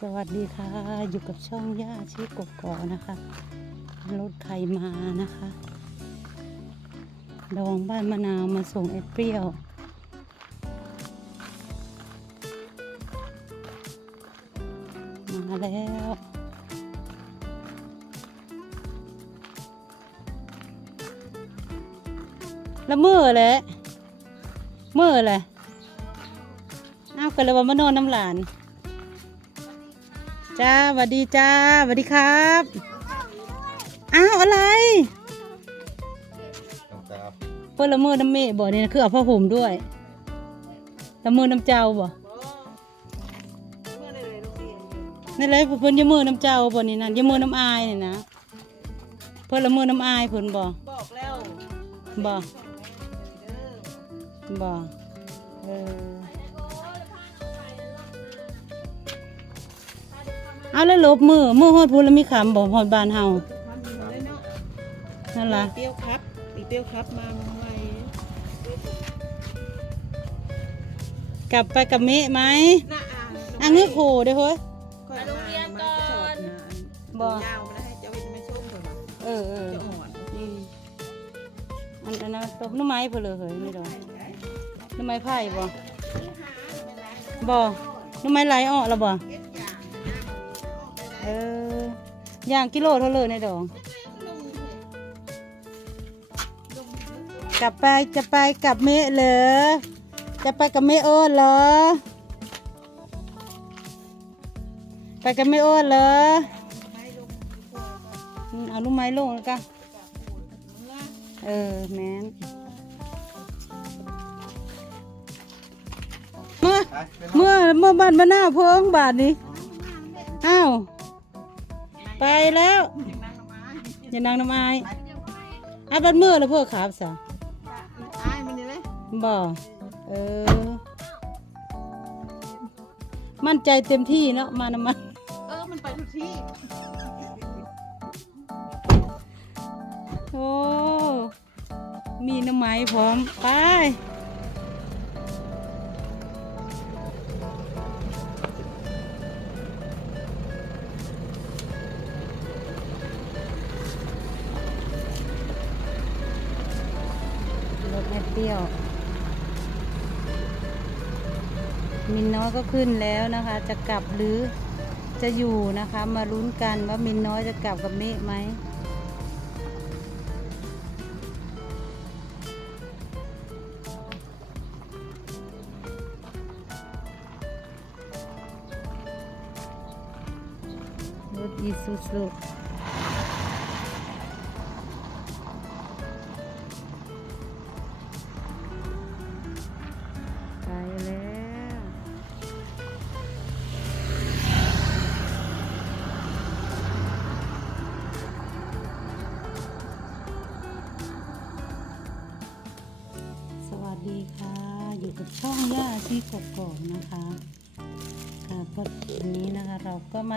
สวัสดีค่ะ อยู่กับช่องย่าชีกกกอนะคะ รถไถมานะคะ ดองบ้านมะนาวมาส่งเอเปรี้ยวมาแล้วแล้วมือเลยเมือเลยเอากันเลยว่ามานอนน้ำหลาน จ้าสวัสดีจ้าสวัสดีครับ อ้าวอะไรครับเพื่อนละเมอน้ำเมฆบ่เนี่ยนะคือเอาผ้าห่มด้วยละเมอน้ำเจ้าบ่นี่เลยเพิ่นอยามือน้ำเจ้าบ่นี่นั่นอยามือน้ำอายนี่นะเพื่อนละเมอน้ำอายเพิ่นบ่บอกแล้วบ่บ่เออ เอาแล้วลบมือมือฮอดพูนแล้วมีขำบ่ฮอดบ้านเฮามันมีเลยเนาะนั่นล่ะเปรี้ยวครับอีเปรี้ยวครับมาไวกลับไปกับเมะไหมหน้าอ่างอะงึกโหเด้อเฮ้ยไปโรงเรียนก่อนบ่ยาวมาแล้วให้เจ้าวินไม่ส้มก่อนวะเออเออจะอ่อนอืมอันอันนั้นตบหน้ำไม้เพนเลยเฮ้ยไม่ดอกหน้ำไม้ไผ่บ่บ่หน้ำไม้ไหลออกแล้วบ่ เเออย่างกิโลเท่าเลยในดอกกลับไปจะไปกับเมะเหรอ จะไปกับเมะโอ้เหรอ ไปกับเมะโอ้เหรอเอาลูกไม้ลงแล้วกันเออแมนเมื่อเมื่อเมื่อบ้านมาหน้าเพิงบาทนี้อ้าว ไปแล้วอย่านางน้ำอายอาบัดเมื่อแล้วเพื่อขาบสะอายมันนี่เลยบ่เออ มั่นใจเต็มที่เนาะมาน้ำมันเออมันไปทุกที่โอ้มีน้ำไม้พร้อมไป เปรี้ยว มินน้อยก็ขึ้นแล้วนะคะ จะกลับหรือจะอยู่นะคะ มาลุ้นกันว่ามินน้อยจะกลับกับเมฆไหมรถอีซูซู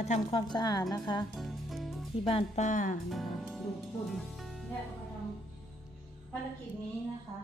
ทำความสะอาดนะคะ ที่บ้านป้านะคะดูฝุ่นและมาทำภารกิจนี้นะคะ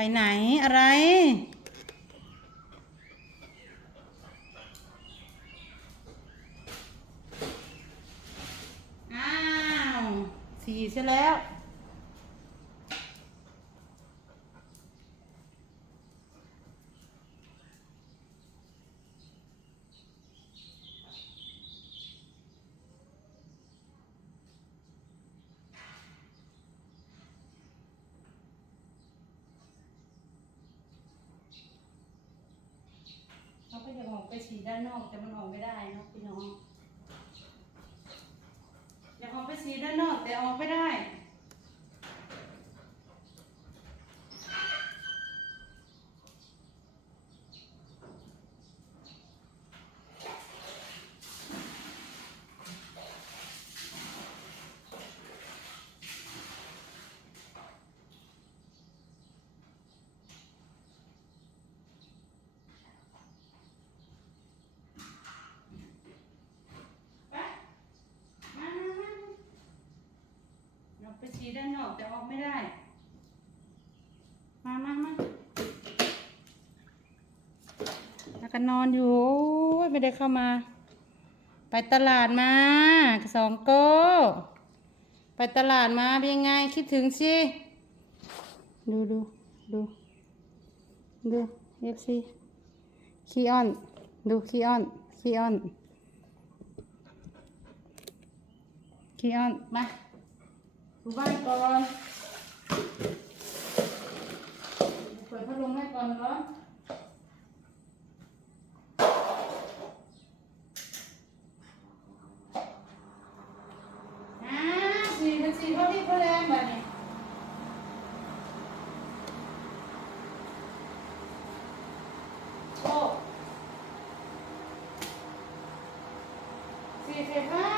ไปไหนอะไร อ้าว สี่ใช่แล้ว เขาก็จะออกไปฉี ด้านนอกแต่มันออกไม่ได้นะพี่น้องอยากออกไปสีด้านนอกแต่ออกไม่ได้ ไปมามามาเราไปฉีดด้านน อกแต่ออกไม่ได้ มามามาแล้วก็นอนอยู่โอ้ยไม่ได้เข้ามา ไปตลาดมาสองโก้ไปตลาดมาเป็นยังไงคิดถึงสิดูดูดูดูเอฟซีคีออน ดูคีออนคีออนคีออนมา ดูบ้านก่อนเปิดพัดลมให้ก่อนร้อนอ่สี่เป็นสี่พอดีพอแรงแบบนี้โอ้สี่สิบห้าเ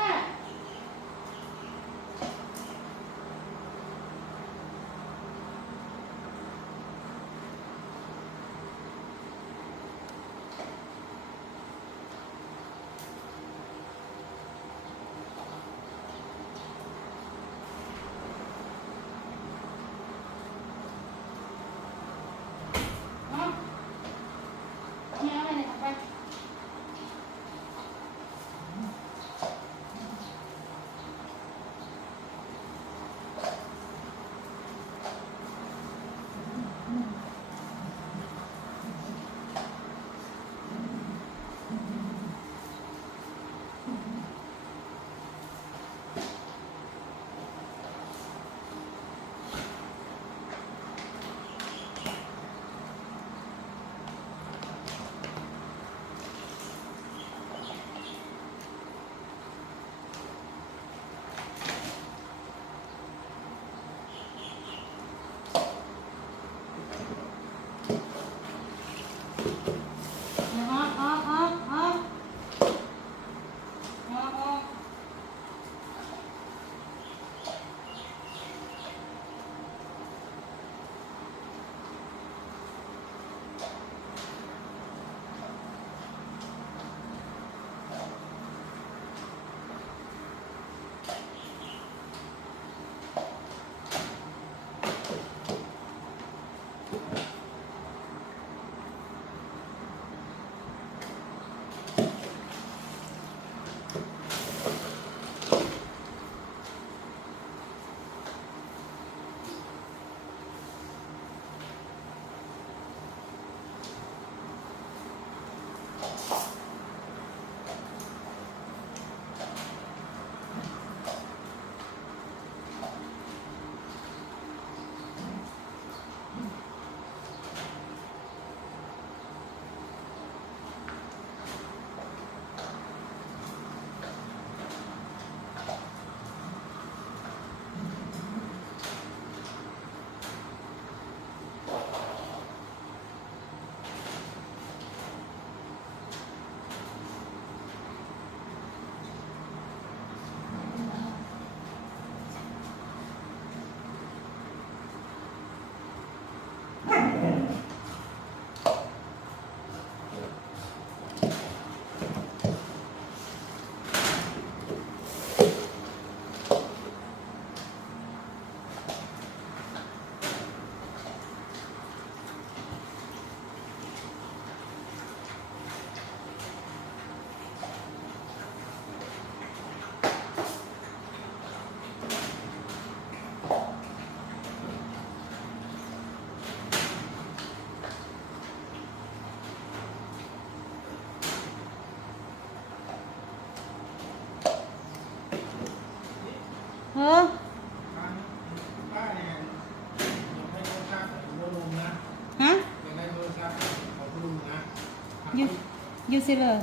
อยู่สิเลย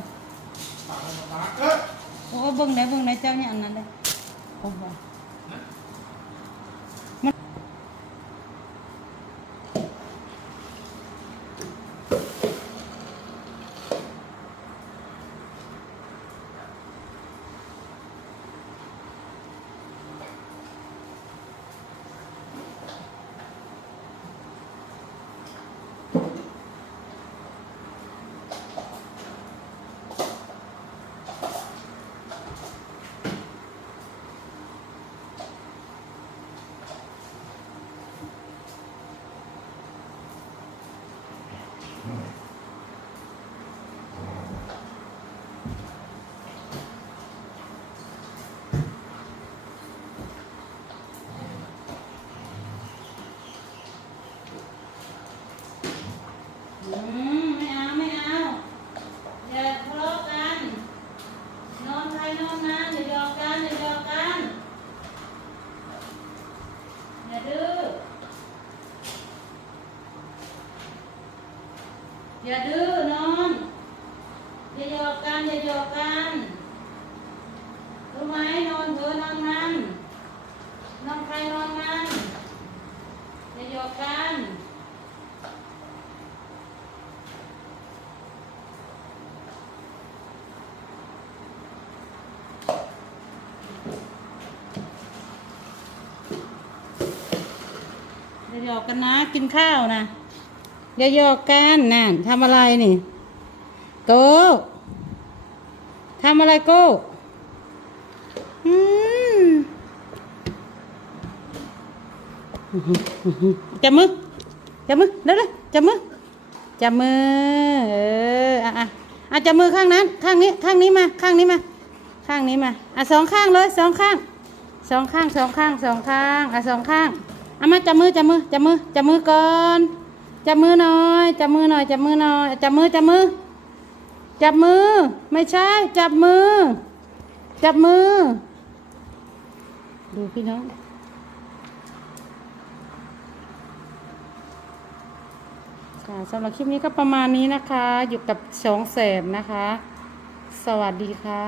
ฝากมาป้าเออโอ้เบิ่งได้เบิ่งได้เจ้าเนี่ยอันนั้นเลยโอ้โหอืมไม่เอาไม่เอาอย่าทะเลาะกัน นอนใครนอนนั้นอย่าหยอกกันอย่าหยอกกันอย่าดื้อ อย่าดื้อนอนอย่าหยอกกันอย่าหยอกกันรู้ไหมนอนเถอะนอนมันนอนใครนอนมันอย่าหยอกกันอย่าหยอกกันนะกินข้าวนะ อย่าหยอกกันน่ะทำอะไรนี่ โก้ทำอะไรโก้อืมจับมือจับมือเร็วๆจับมือจับมือเอออะอะอะจับมือข้างนั้น ข้างนี้ ข้างนี้มา ข้างนี้มา ข้างนี้มาอะสองข้างเลยสองข้างสองข้างสองข้างสองข้างอะสองข้างเอามาจับมือจับมือจับมือจับมือก่อน จับมือหน่อยจับมือหน่อยจับมือหน่อยจับมือจับมือ จับมือ ไม่ใช่ จับมือ จับมือ ดูพี่น้องค่ะสำหรับคลิปนี้ก็ประมาณนี้นะคะ อยู่กับสองแสนนะคะ สวัสดีค่ะ